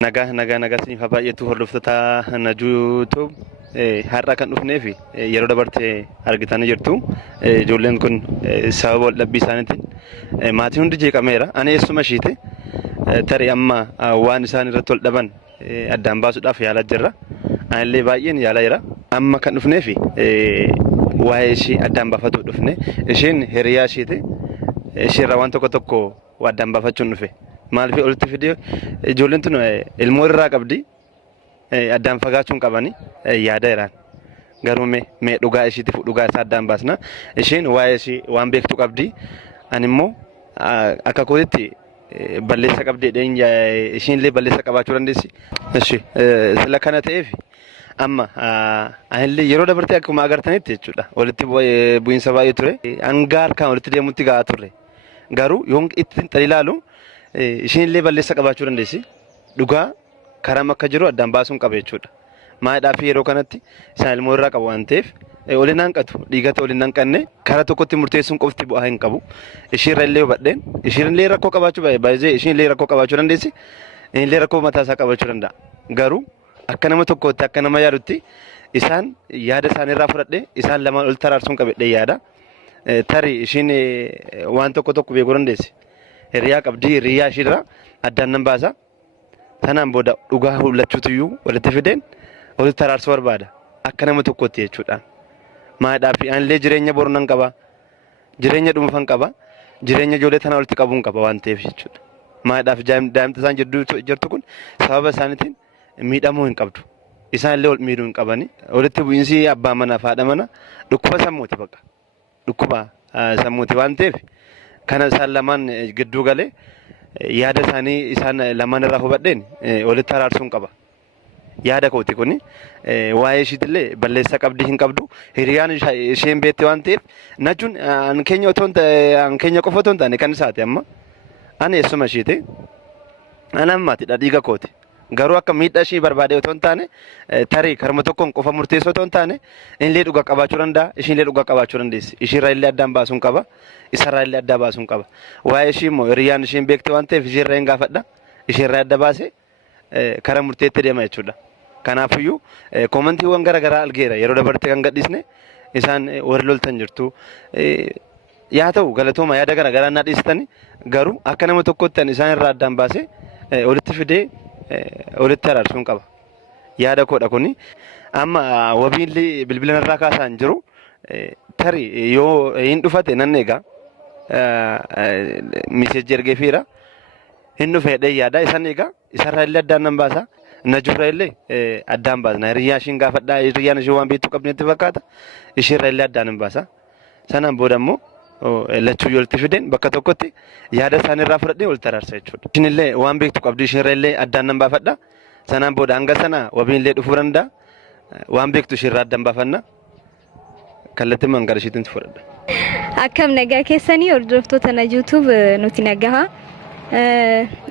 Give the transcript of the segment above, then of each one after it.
nagaa siniif baay'eetu hordoftoota YouTube har'a kan dhufnee fi yeroo dabartee argitanii jirtu ijoolleen kun sababa wal dhabbii isaaniitiin maatiin hundi jeeqameera. Ani eessuma ishiite tarii amma waan isaan irratti wal dhaban addaan baasuudhaaf yaalaa jirra. Anillee baay'een yaalaa jira. Amma kan dhufnee fi waa'ee ishii addaan baafatu dhufne. Isheen hiriyaa ishiite. Isheerraa waan tokko addaan baafachuun dhufe. Maaliif olitti fidee ijoolleen tun ilmoo irraa qabdi addaan fagaachuun qabani yaada jiraan. Garuu mee dhugaa ishiitiif dhugaa isaa addaan baasna. Isheen waa'ee ishii waan beektu qabdi. Ani immoo akka kootitti balleessa qabdi isheen illee balleessa qabaachuu dandeessi. Sila kana ta'eef amma anillee yeroo dabartee akkuma agartanitti jechuudha. Walitti bu'iinsa baay'ee ture. Hanga harkaan walitti deemutti gahaa turre. Garuu yoon ittiin ilaalu isheen illee balleessa qabaachuu dandeessi. Dhugaa karaa akka jiru addaan baasuun qaba jechuudha. Maadhaaf yeroo kanatti isaan ilmoo irraa qabu waan ta'eef waliin hanqatu dhiigata waliin hanqanne karaa tokkotti murteessuun qofti bu'aa hin qabu. Isheerra illee hubadheen isheen illee rakkoo qabaachuu baay'ee isheen illee rakkoo qabaachuu dandeessi. Illee rakkoo mataa isaa qabaachuu danda'a. Garuu akka nama tokkootti akka nama yaadutti isaan yaada isaaniirraa fudhadhee isaan lamaan ol taraarsuun qabedhee yaada. Tarii isheen waan tokko beekuu dandeessi. Hiriyaa qabdi hiriyaa isheerraa addaan nan baasa. Sanaan booda dhugaa hullachuutuyyuu walitti fideen walitti taraarsuu barbaada. Akka nama tokkootti jechuudha. Maadhaaf anillee jireenya boru nan qaba. Jireenya dhuunfaan qaba. Jireenya ijoollee tanaa walitti qabuun qaba waan ta'eef jechuudha. Maadhaaf daa'imti isaan jirtu kun sababa isaaniitiin miidhamuu hin qabdu. Isaan illee wal miidhuu hin qabani. Walitti bu'iinsi abbaa manaa fi haadha manaa dhukkuba sammuuti bakka. Dhukkuba sammuuti waan ta'eef kana isaan lamaan gidduu galee yaada isaanii isaan lamaan irraa hubadheen walitti araarsuun qaba. Yaada kooti kuni waa'ee ishiitillee balleessa qabdi hin qabdu. Hiriyaan isheen beekte waan ta'eef nachuun an keenya qofa otoo hin taane kan isaati amma. Ani eessuma ishiite. Ani ammaatidha dhiiga kooti. Garuu akka miidhaa ishii barbaade otoo hin taane tarii karma tokkoon qofa murteessoo otoo hin taane illee dhugaa qabaachuu danda'a. Isheen illee dhugaa qabaachuu dandeessi. Ishiirraa illee addaan baasuun qaba. Isarraa illee adda baasuun qaba. Waa'ee ishii immoo hiriyaan isheen beekte waan ta'eef isheerraa hin gaafadha. Isheerraa adda baasee karaa murteetti deema jechuudha. Kanaafiyyuu koomantiiwwan garaagaraa argeera yeroo dabartee kan gadhiisne isaan warri loltan jirtu. Yaa ta'u galatooma yaada garaagaraa naa dhiistani garuu akka nama tokkotti isaan irraa addaan baasee walitti fidee walitti araarsuun qaba. Yaada koodha kuni. Amma wabiillee bilbila irraa kaasaan jiru tarii yoo hin dhufate nan eega miseejii ergeefiira hin dhufeedha yaada isaan eega isarraa illee addaan nan baasa. Najurraa illee addaan baasna. Hiriyaa ishiin gaafadhaa hiriyaan ishee waan beektu qabnetti fakkaata. Isheerraa illee addaan hin baasa. Sanaan booda immoo lachuu yoo walitti fideen bakka tokkotti yaada isaaniirraa fudhadhee walitti araarsa jechuudha. Ishiin illee waan beektu qabdu isheerraa illee addaan nan baafadha. Sanaan booda hanga sana wabiin illee dhufuu danda'a. Waan beektu isheerraa addaan baafanna. Kallattii mangara isheetiin fudhadha. Akkam nagaa keessanii hordoftoota na YouTube nuti nagaha.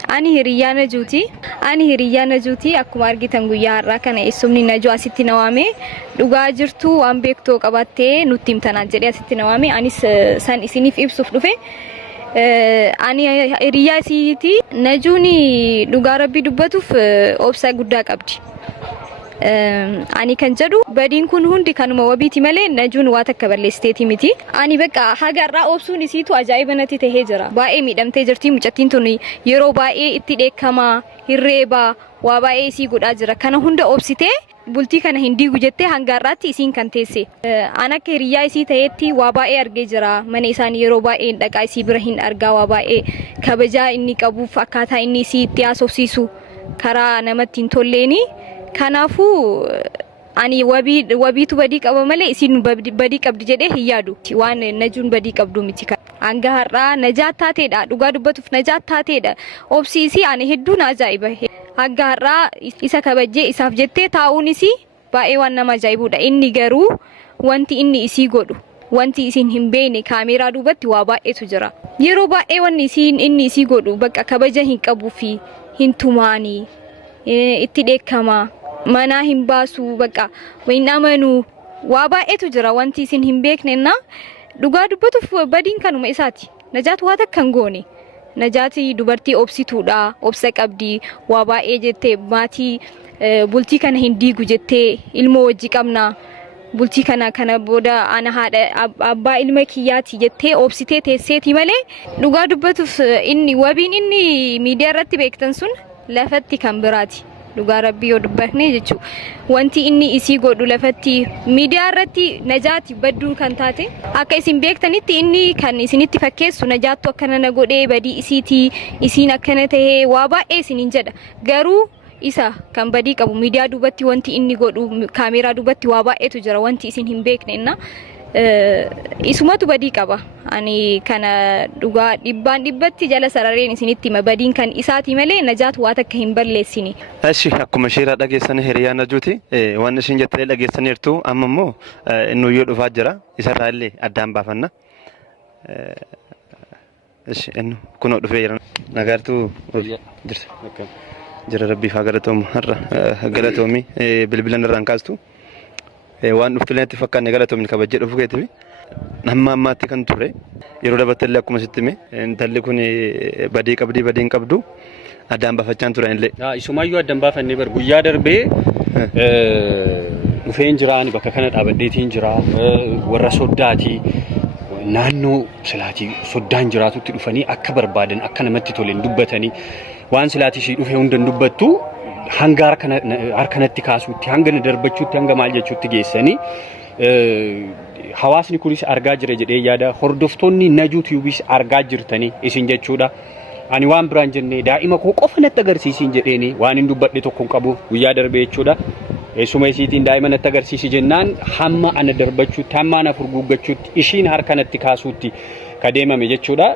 Ani hiriyaa najuuti akkuma argitan guyyaa har'aa kana eessumni najuu asitti nawaame dhugaa jirtu waan beektuu qabattee nutti himtanaan jedhee asitti nawaame anis san isiniif ibsuuf dhufe. Ani hiriyaa isiiti najuun dhugaa rabbii dubbatuuf obsa guddaa qabdi. Ani kan jedhu badiin kun hundi kanuma wabiiti malee najuun waa takka balleessiteeti miti. Ani bakka hagarraa obsuun isiitu ajaa'iba natti tahee jira. Baay'ee miidhamtee jirti mucattiin tun yeroo baay'ee itti dheekkamaa hirreebaa waa baay'ee isii godhaa jira. Kana hunda obsitee bultii kana hin diigu jettee hangaarraatti isiin kan teesse. An akka hiriyaa isii ta'eetti waa baay'ee argee jira. Mana isaanii yeroo baay'ee dhaqaa isii bira hin argaa waa baay'ee kabajaa inni qabuuf akkaataa inni isii itti haasofsiisu karaa namatti hin tolleeni. Kanaafuu ani wabiitu badii qaba malee isin badii qabdi jedhee hin yaadu. Waan najuun badii qabdu miti. Hanga har'aa najaat taateedha. Dhugaa dubbatuuf najaat taateedha. Obsiisii ani hedduun ajaa'iba. Hanga har'aa isa kabajjee isaaf jettee taa'uun isii baay'ee waan nama ajaa'ibudha. Inni garuu wanti inni isii godhu wanti isin hin beekne kaameeraa duubatti waa baay'eetu jira. Yeroo baay'ee wanni inni isii godhu bakka kabaja hin qabuu fi hin tumaanii itti dheekkamaa. Mana hin baasu bakka wayin amanu waa baay'eetu jira wanti isin hin beeknenna dhugaa dubbatuuf badiin kanuma isaati. Najaat waa takka hin goone. Najaati dubartii obsituudha, obsa qabdi, waa baay'ee jettee maatii bultii kana hin diigu jettee ilmoo wajji qabna. Bultii kana booda ana haadha abbaa ilma kiyyaati jettee obsitee teesseeti malee dhugaa dubbatuuf inni wabiin inni miidiyaa irratti beektan sun lafatti kan biraati. Dhugaa rabbii yoo dubbatne jechuudha. Wanti inni isii godhu lafatti miidiyaa irratti Najaati badduu kan taate akka isin beektanitti inni kan isinitti fakkeessu Najaattu akkana na godhee badii isiiti isiin akkana tahee waa baay'ee isiniin jedha. Garuu isa kan badii qabu miidiyaa duubatti wanti inni godhu kaameeraa duubatti waa baay'eetu jira wanti isin hin beeknenna. Isumatu badii qaba. Ani kana dhugaa dhibbaan dhibbatti jala sarareen isinitti hima badiin kan isaati malee Najaat waa takka hin balleessini. Ashi akkuma sheeraa dhageessan hiriyaa Najuuti waan isin jettee dhageessaniirtu amma immoo inni yoo dhufaa jira isarraa illee addaan baafanna. Ashi inni kunoo dhufee jira. Nagaartuu jirta. Jira rabbii faa galatoomu har'a galatoomi bilbilan irraan kaastu. Waan dhuftuleetti fakkaanne galatoomni kabajjee dhufu keetiif amma ammaatti kan ture yeroo dabatallee akkuma sitti hime intalli kun badii qabdi badiin qabdu addaan baafachaan turan illee. Isumayyuu addaan baafannee bar guyyaa darbee dhufeen jiraan bakka kana dhaabadheetiin jira warra soddaati naannoo silaatii soddaan jiraatutti dhufanii akka barbaadan akka namatti toleen dubbatanii waan silaatii ishii dhufee hundan dubbattu. Hanga harkanatti kaasuutti hanga na darbachuutti hanga maal jechuutti geessanii hawaasni kunis argaa jira jedhee yaada hordoftoonni Najuut Yuubis argaa jirtanii isin jechuudha. Ani waan biraan jennee daa'ima koo qofa natti agarsiisiin jedheeni waan hin dubbadhe tokko hin qabu guyyaa darbee jechuudha. Eessuma isiitiin daa'ima natti agarsiisi jennaan hamma ana darbachuutti hamma ana furguuggachuutti ishiin harkanatti kaasuutti kadeemame jechuudha.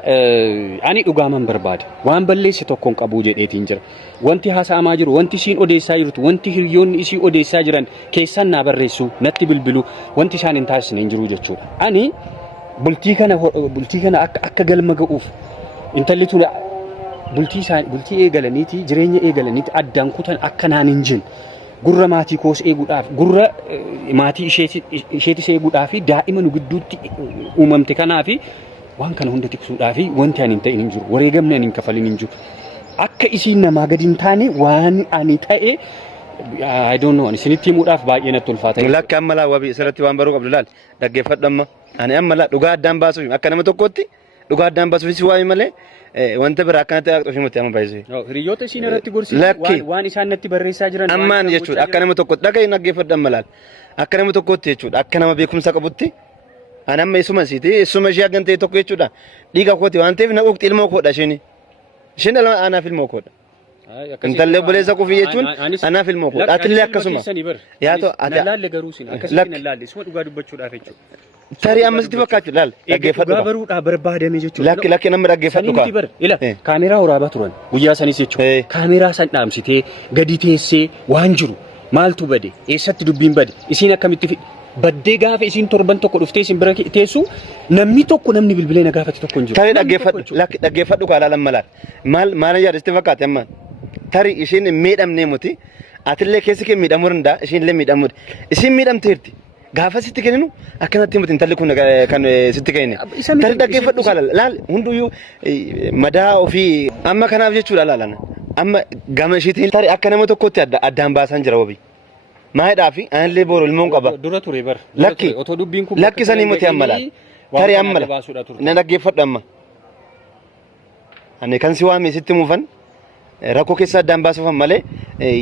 Ani dhugaaman barbaada waan balleesse tokko hin qabu jedheetiin jira. Wanti haasa'amaa jiru wanti isiin odeessaa jirtu wanti hiriyoonni isii odeessaa jiran keessan naa barreessu natti bilbilu wanti isaan hin taasisne hin jiru jechuudha. Ani bultii kana akka galma ga'uuf intalli tun bultii eegalaniiti jireenya eegalaniiti addaan kutan akka naan hin jin gurra maatii koos eeguudhaaf gurra maatii isheetis eeguudhaaf daa'ima nu gidduutti uumamte kanaaf waan kana hunda tiksuudhaaf wanti ani hin ta'in hin jiru wareegamni ani hin kafalin hin jiru. Akka isiin namaa gadi hin taane waan ani ta'e I don't know ani isinitti himuudhaaf baay'ee natti ulfaata. Lakki amma laa wabii isirratti waan baruu qabdu laal dhaggeeffadhu amma ani amma laa dhugaa addaan baasuuf akka nama tokkotti dhugaa addaan baasuuf si waa'ee malee wanta biraa akkanatti akka dhufi mutti amma baay'isee. Hiriyoota isiin irratti gorsiisu waan isaan natti barreessaa jiran ammaan jechuudha akka nama tokkotti dhaga'i dhaggeeffadhu amma laal akka nama tokkotti jechuudha akka nama beekumsa qabutti ani amma isuma isiiti isuma ishee hagantee tokko jechuudha dhiiga kooti waan ta'eef na uqti ilmoo koodha isheen. Shin ala ana filmoo koodha. Intallee obboleessa kufii jechuun ana filmoo koodha. Atillee akkasuma. Yaa ta'u ati laalle garuu sin akkasitti laalle isuma dhugaa dubbachuudhaaf jechuudha. Tarii amma sitti fakkaachuu laal dhaggeeffadhu. Dhugaa baruudhaaf barbaadame jechuudha. Lakki nama dhaggeeffadhu kaa. Ila kaameeraa waraabaa turan guyyaa sanis jechuudha. Kaameeraa san dhaamsitee gadi teessee waan jiru maaltu bade eessatti dubbiin bade isiin akkamitti baddee gaafa isiin torban tokko dhuftee isin bira teessu namni tokko namni bilbilee na gaafate tokko hin jiru. Tarii dhaggeeffadhu kaa laalan malaal maal yaadasti fakkaate amma tarii isiin miidhamnee muti atillee keessi kee miidhamuu danda'a isiinillee miidhamuudha isiin miidhamteerti gaafa sitti kenninu akkanatti muti intalli kun kan sitti kenne tarii dhaggeeffadhu kaa laal hunduyyuu madaa ofii amma kanaaf jechuudha laalan amma gama ishiitiin tarii akka nama tokkotti addaan baasan jira wabii. Maayidhaa fi aanillee boru ilmoon qaba. Dura ture bar. Lakki sanii muti amma laal. Tarii amma na dhaggeeffadhu amma. Ani kan si waamee sitti muufan rakkoo keessa addaan baasuufan malee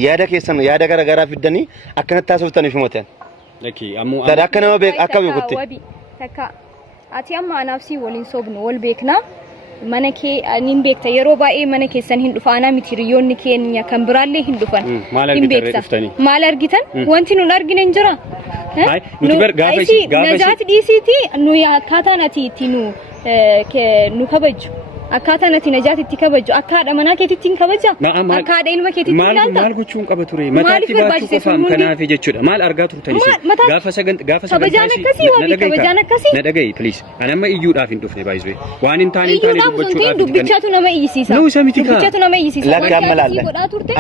yaada keessan yaada garaagaraa fiddanii akkanatti taasiftaniif himatan. Lakki ammoo akka nama akka beekutti. Takka ati amma anaaf si waliin sobnu wal beekna. Mana kee nin beekta yeroo baay'ee mana keessan hin dhufaana miti hiriyoonni keenya kan biraallee hin dhufan. Maal argitan? Wanti nun argine hin jira. Nuti bar gaafa Najaat dhiisiiti nuyi akkaataan ati itti nu kabaju. Akkaataan ati Najaat itti kabaju akka haadha manaa keetitti hin kabaja. Akka haadha ilma keetitti ilaalta. Maal gochuun qaba ture? Mataatti baachuu qofaam kanaaf jechuudha. Maal argaa turtanis? Gaafa sagantaa kabajaan akkasii wabii kabajaan akkasii. Na dhaga'i please. Ani amma iyyuudhaaf hin dhufne baay'isee. Waan hin taane dubbachuudhaaf. Dubbichatu nama iyyisiisa. Nuu isa miti kaa. Dubbichatu nama iyyisiisa. Lakki amma laalla.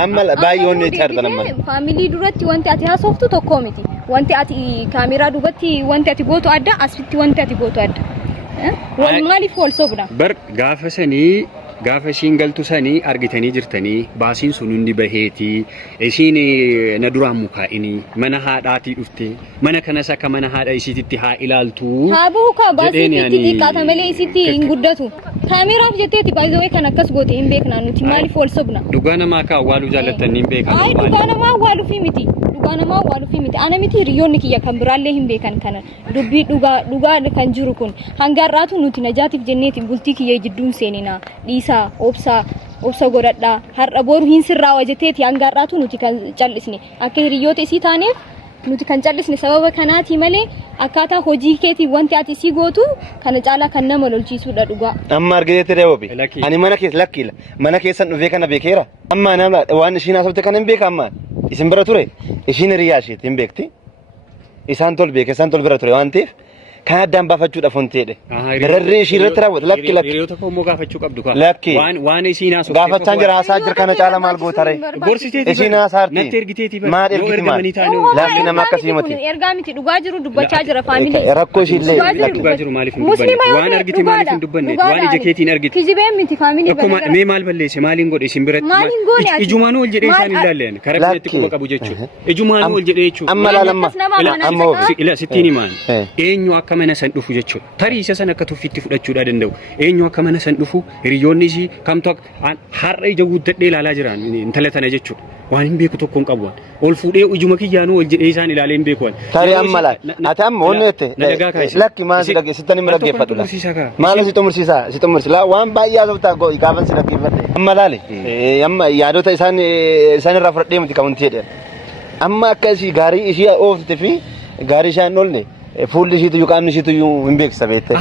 Amma baay'oon ni carra nama. Faamilii duratti wanti ati haasoftu tokko miti. Wanti ati kaameraa duubatti wanti ati gootu adda asitti wanti ati gootu adda. Maaliif wal sobna? Bar gaafa isiin galtu sanii argitanii jirtanii baasiin sun hundi baheetii isiin na duraan mukaa'inii mana haadhaatii dhufte mana kanas akka mana haadha isiititti haa ilaaltu. Haa bu'u kaa baasiin itti xiqqaata malee isitti hin guddatu. Kaameraaf jetteeti baay'ee kan akkas goote hin beeknaa nuti maaliif wal sobna? Dhugaa namaa akka awwaaluu jaallattanii hin beekan. Ay dhugaa namaa awwaaluufi miti. Dhugaa namaa awwaaluufi miti. Ana miti hiriyoonni kiyya kan biraallee hin beekan kana. Dubbii dhugaa kan jiru kun hanga har'aatu nuti najaatiif jenneeti bultii kiyya jidduun seenina. Dhiisaa obsa godhadhaa har'a boru hin sirraa jetteeti hanga har'aatu nuti kan callisne akka hiriyoota isii taaneef nuti kan callisne sababa kanaati malee akkaataa hojii keetii wanti ati isii gootu kana caalaa kan nama lolchiisuudha dhugaa. Amma argiteetti reewobi ani mana keessa lakkila mana keessan dhufee kana beekeera amma nama waan ishiin haasofte kana hin beeka amma isin bira ture ishiin hiriyaa isheeti hin beekti isaan tol beeke isaan tol bira ture waan ta'eef kan addaan baafachuudhaaf honteedhe dararree ishii irratti raawwatu lakki hiriyoota koo immoo gaafachuu qabdu kaa lakki waan isiin haasofte gaafachaan jira haasaa jira kana caala maal gootare gorsiteeti isiin haasaarti natti ergiteeti maal ergiti maal lakki nama akkasii miti ergaa miti dhugaa jiru dubbachaa jira faamilii rakkoo ishiillee dhugaa jiru maaliif hin dubbanne waan argite maaliif hin dubbanne waan ija keetiin argite kijibeen miti faamilii akkuma mee maal balleesse maaliin godhe isin biratti ijumaan ol jedhee isaan hin laalleen karaa biratti quba qabu jechuudha ijumaan ol jedhee jechuudha amma laalamma amma ila sittiin himaan eenyu akka mana san dhufu jechuudha tarii isa san akka tuffitti fudhachuudha danda'u eenyu akka mana san dhufu hiriyoonni isii kamtu har'a ija guuttadhee ilaalaa jiran intala tana jechuudha waan hin beeku tokkoon qabu ol fuudhee ijuma kiyyaanuu ol jedhee isaan ilaalee hin beeku tarii amma laal ati amma wanni jette lakki maal si dhaggeessitanii mi dhaggeeffadhu maal si xumursiisa waan baay'ee haasoftaa gaafan si dhaggeeffadhe amma laale amma yaadota isaan irraa fudhadhee miti qabanti jedhe amma akka ishii gaarii ishii oofte fi gaarii ishaan oolne fuulli ishiitu qaamni ishiitu hin beeksisa beekte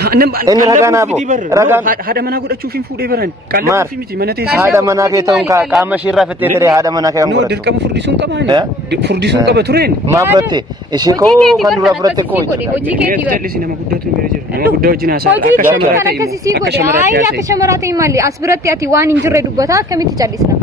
inni ragaa naafo ragaan haadha manaa godhachuuf hin fuudhee baran qallaaf miti mana teessee haadha manaa kee ta'uun qaama ishii irraa fixee ture haadha manaa kee godhatu dirqama furdisuun qabaan furdisuun qaba tureen maa fudhatte ishii koo kan dura fudhatte koo hojii keetii jallisii nama guddaatu bira jira nama guddaa wajjin haasaa akka shamaraa ta'e maali as biratti ati waan hin jirre dubbataa akkamitti callisna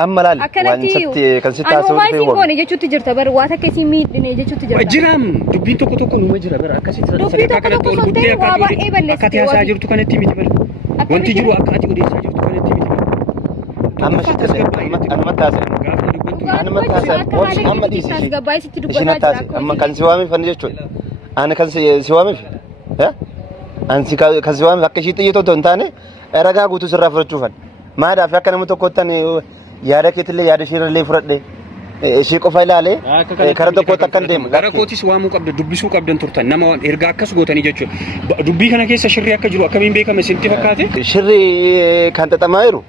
amma laal waan sitti kan sitti haasa'u fi waan jechuutti jirta bar waa takka si miidhine jechuutti jirta jiram dubbiin tokko numa jira bar akkasitti sadarkaa kanatti ol guddee akka ati haasaa jirtu kanatti miti bar wanti jiru akka ati odeessaa jirtu kanatti miti amma sitti amma taasisa amma dhiisisi amma kan si waame fanni jechuudha ani kan si waame ani kan si waame akka ishii xiyyeetoo hin taane ragaa guutuu sirraa fudhachuufan maadhaaf akka nama tokkottan yaada keetillee yaada ishiirallee fudhadhe ishii qofa ilaalee karaa tokkotti akkan deemu gara kootis waamuu qabda dubbisuu qabdan turtan nama ergaa akkas gootanii jechuudha dubbii kana keessa shirri akka jiru akkamiin beekame sinti fakkaate shirri kan xaxamaa jiru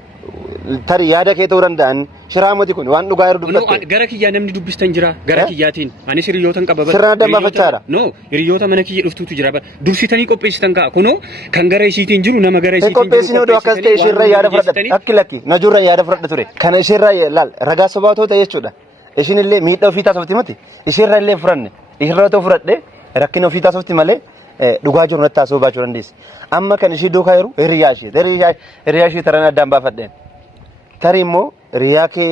tarii yaada kee ta'uu danda'an shiraamoti kun waan dhugaa jiru dubbatte gara kiyyaa namni dubbistan jira gara kiyyaatiin anis hiriyootan qaba sirna dammaafachaadha no hiriyoota mana kiyya dhuftuutu jira dursitanii qopheessitan ka'a kunoo kan gara isiitiin jiru nama gara isiitiin qopheessine odoo akkas ta'e ishirra yaada fudhadha akki lakki najurra yaada fudhadha ture kana ishirra laal ragaa sobaatota jechuudha ishin illee miidhaa ofii taasifti miti ishirra illee furanne ishirra ta'u fudhadhe rakkina ofii taasifti malee dhugaa jiru natti taasisuu baachuu dandeessi amma kan ishii duukaa jiru hiriyaa ishii taran addaan baafadheen tarii immoo hiriyaa kee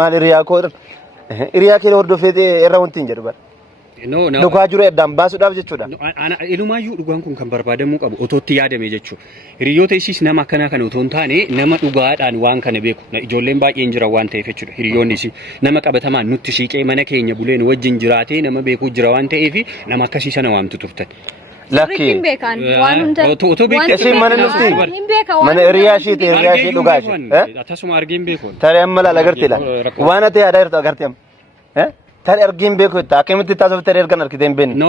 maal hiriyaa kee hordofee irra wanti hin jedhu bara dhugaa jiru addaan baasuudhaaf jechuudha. Ilumaayyuu dhugaan kun kan barbaadamuu qabu otootti yaadame jechuudha. Hiriyoota isiis nama akkanaa kana otoo hin taane nama dhugaadhaan waan kana beeku ijoolleen baay'een jiran waan ta'eef jechuudha. Hiriyoonni isii nama qabatamaan nutti siiqee mana keenya buleen wajjin jiraatee nama beekuu jira waan ta'eef nama akkasii sana waamtu turtan. Lakki waan hunda isin mana nufti mana hiriyaa ishiiti hiriyaa ishii dhugaa ishii akkasuma argeen beeku tarii amma laala agartee laala waan ati yaadaa jirtu agartee amma tarii argeen beeku jettee akkamitti taasifte ergan argitee hin beekne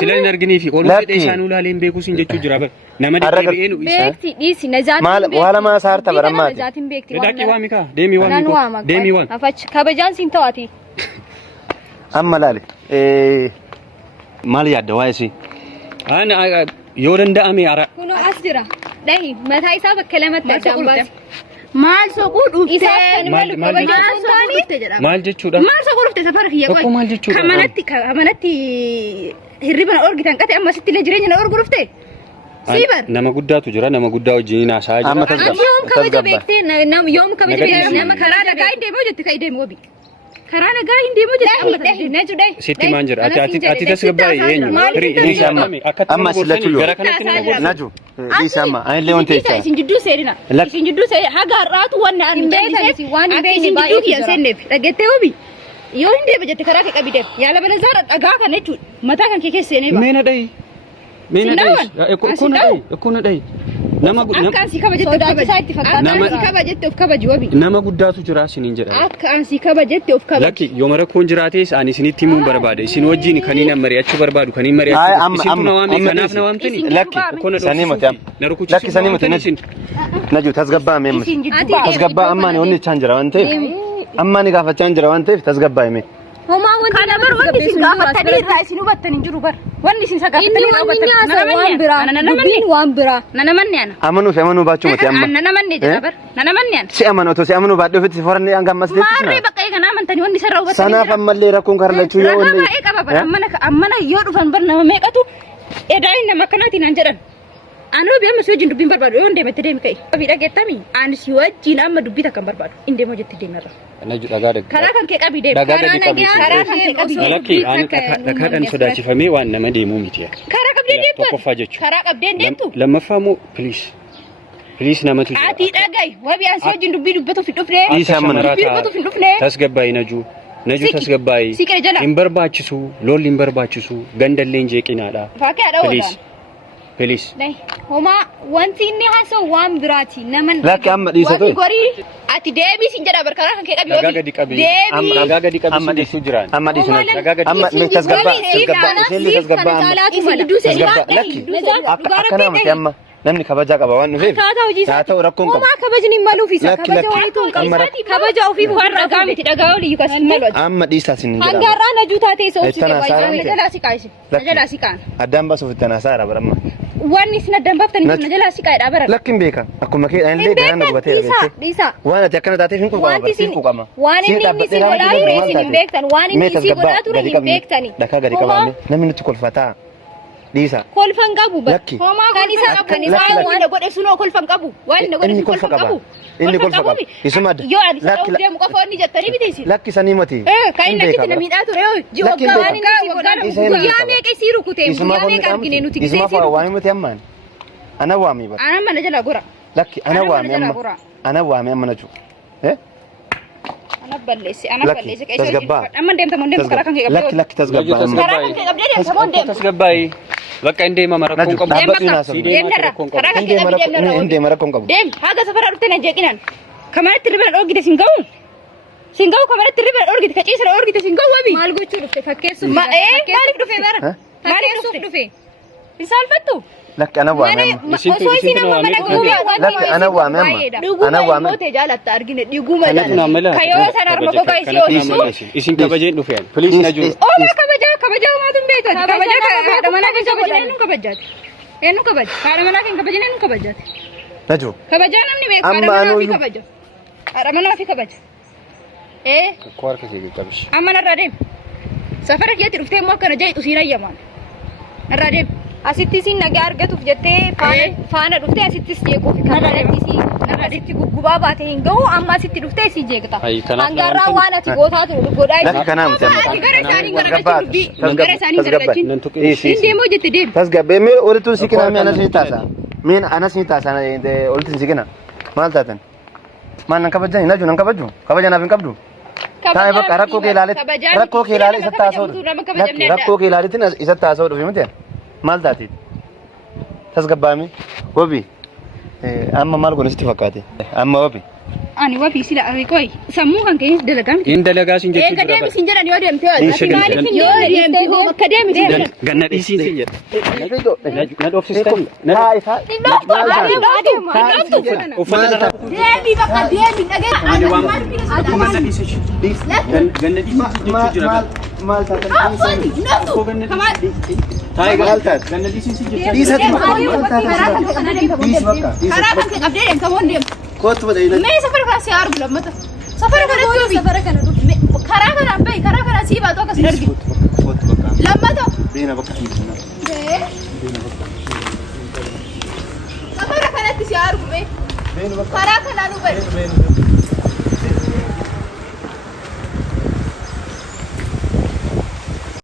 sila hin arginii fi ooluu fedhee isaanuu laalee hin beeku sin jechuu jira nama deddeebi'ee nu beekti dhiisi najaatiin maal waa lama saarta barammaati najaatiin beekti dhaqii waami kaa deemii waami deemii waan afachi kabajaan siin ta'ati amma laale maal yaadda waa isii ana yoo danda'ame ara kunoo as jira dhahi mataa isaa bakka lamatti addaan baasi maal soquu dhufte maal jechuudha maal soquu dhufte safara kiyya qoy maal jechuudha kamanatti hirriba na orgitan qate amma sitti illee jireenya na orgu dhufte siibar nama guddaatu jira nama guddaa wajjin haasaa jira yoom kabaja beekti yoom kabaja beekti nama karaa dhagaa deemoo jette kai deemoo bi karaa nagaa hin deemu jedhee na judai sitti maan jira ati tasgabbaa'e eenyu hiri amma silatu gara kanatti naju isama ani leon techa isin jidduu seedina isin jidduu see haga har'aatu wanna an beekani waan beekni baay'ee kiyan senneef dhagettee obi yoo hin deebe jette karaa kee qabide yaala balazaa dhagaa kan jechuudha mataa kan kee keessee ne ba meena dai ekkuna dai nama akka ansi kabajette sodaachisa itti fakkaata ansi kabajette of kabaji wabi nama guddaatu jira isiniin jedha akka ansi kabajette of kabaji lakki yoo mara koon jiraates ani isinitti himuun barbaada isin wajjin kaniin mari'achuu barbaadu kaniin mari'achuu isin tuna waamee kanaaf na waamtani lakki sanii mate lakki sanii mate naju tasgabbaa meemma tasgabbaa amma ni onni chaan jira waan ta'eef amma ni gaafachaa jira waan ta'eef tasgabbaa hime homaa wanti kana bar wanti isin gaafatanii irraa isin hubattanii jiru bar wanni isin sagaafatanii irraa hubattanii waan biraa dubbiin waan biraa nanamanni ana amanuu baachuu mate amma nanamanni jira bar nanamanni ana si amanuu baadhee ofitti foranne hanga ammas deessisna maarree bakka eegana amantanii wanni sarara hubattanii sanaaf ammallee rakkoon karlachuu yoo wanni baay'ee qaba bar ammana yoo dhufan bar nama meeqatu edaayin nama akkanaatiin an jedhan anoo bi amma si wajjin dubbiin barbaadu yoo deemette deemi ka'e abi dhageettami ani si wajjin amma dubbii takkan barbaadu in deemoo jetti deemarra naju dhagaa karaa kan kee qabi deemi karaa kan kee qabi lakki ani dhagaadhaan sodaachifamee waan nama deemuu miti karaa qabdee deemtu tokkoffaa jechuudha karaa qabdee deemtu lammaffaa moo please namatu jira ati dhagai wabi ansi wajjin dubbii dubbatu fi dhufne isa dubbii dubbatu fi dhufne tasgabbaa'ii naju tasgabbaa'ii sikee jala hin barbaachisu lolli hin barbaachisu gandallee jeeqinaadha fakkii adawaa please homaa wanti inni haasoo waan biraati naman lakki amma dhiisa ta'e gorii ati deebii sin jedha bar karaa kan kee qabi dhagaa gadi qabi dhagaa gadi qabi amma dhiisuu jiraan amma dhiisuu dhagaa gadi amma tasgabbaa akkana mate amma namni kabajaa qaba waan dhufeef haa ta'u rakkoon qaba homaa kabajni maluuf isa kabaja waliituun qabu kabaja ofiif waan dhagaa miti dhagaa olii yukas malu amma dhiisaa sin jedha hangaarraa najuu taatee isa obsite na jalaa si qaayise na jalaa si qaan addaan baasuuf itti anaasaa baramma wanni sin addaan baaftanii na jalaa si qaayedha bara lakkin beeka akkuma kee illee garaan gubatee dhiisa waan ati akkana taateef hin quuqama siin quuqama waan inni si godhaa ture hin beektan waan inni si godhaa ture hin beektani dhakaa gadi qabaame namni nutti kolfataa dhiisa kolfan qabu homaa kan isa waan godhe sunoo kolfan qabu waan inni godhe kolfan qabu inni kolfa qaba isuma yoo ani saduu deemu qofa inni jettanii biteesi lakki sanii mati kan inni akitti na miidhaa ture yoo ji'oo waan inni si godhaa guyyaa meeqa si rukute guyyaa meeqa argine nuti gisee si isuma waami mati ammaan ana waami bara ana mana jala gora lakki ana waami amma ana waami amma naju ana balleessi tasgabbaa amma deemta mon deemta karaa kan kee qabdee lakki tasgabbaa karaa kan kee qabdee deemta mon deemta tasgabbaa'ii bakka indee mama rakkoon qabu indee rakkoon qabu deem haga safara dhufte na jeeqinan kamaratti riba dhoogite sin gahu kamaratti riba dhoogite kaciisa dhoogite sin gahu wabi maal gochuu dhufte fakkeessuuf maaliif dhufe bara maaliif dhufe isaalfattu lakki ana waami amma lakki ana waami amma ana waami moote jaalatta argine dhiguma jala kayoo san arma goga isi isin kabajeen dhufe please naju ola kabaja maatun beekan kabaja haadha manaa kan kabajeen eenyuun kabajaate eenyuun kabaja haadha manaa kan kabajeen eenyuun kabajaate naju kabajaa namni beeku haadha manaa fi kabaja haadha manaa fi kabaja koor kee qabish amma narraa deem safara keetti dhuftee immoo akkana jahitu siin ayyamaan narraa deem asitti siin nagaa argatuuf jettee faana dhuftee asittis jeequuf asitti guggubaa baate hin gahu amma asitti dhuftee si jeeqta hangaarraa waan ati gootaa ture godhaa lakki kanaa miti amma gara isaanii garagachuun hin deemoo jette deem tasgabbee mee olitu sikina mee anas ni taasa meen anas ni taasa olitu sikina maal taatan maal nan kabajjan naju nan kabajju kabajanaaf hin qabdu taa'e bakka rakkoo kee ilaale isa taasoo lakki rakkoo kee ilaaleetiin isa taasoo dhufe miti maal taati tasgabbaame wabi amma maal kun sitti fakkaate amma wabi ani wabi sila qoy sammuu kan kee dalagaa miti in dalagaa sin jechuudha ka deemi sin jedhan yoo deemte yoo deemte ka deemi ganna dhiisiin sin jedha na dhoofsistan na uffata deemi bakka deemi dhagee ani waan akkuma ganna dhiisiin ganna dhiisiin jira maal taatan taa'e ganna dhiisiin sin jechuudha dhiisatu karaa kan kee qabdee deemta moon deemta kootu badayina mee safara kana si argu lammata safara kana dhufi karaa kana bay karaa kana si baatu akkas dargi kootu bakka lammata deena bakka dhiisuna safara kanatti si argu mee karaa kana dhufe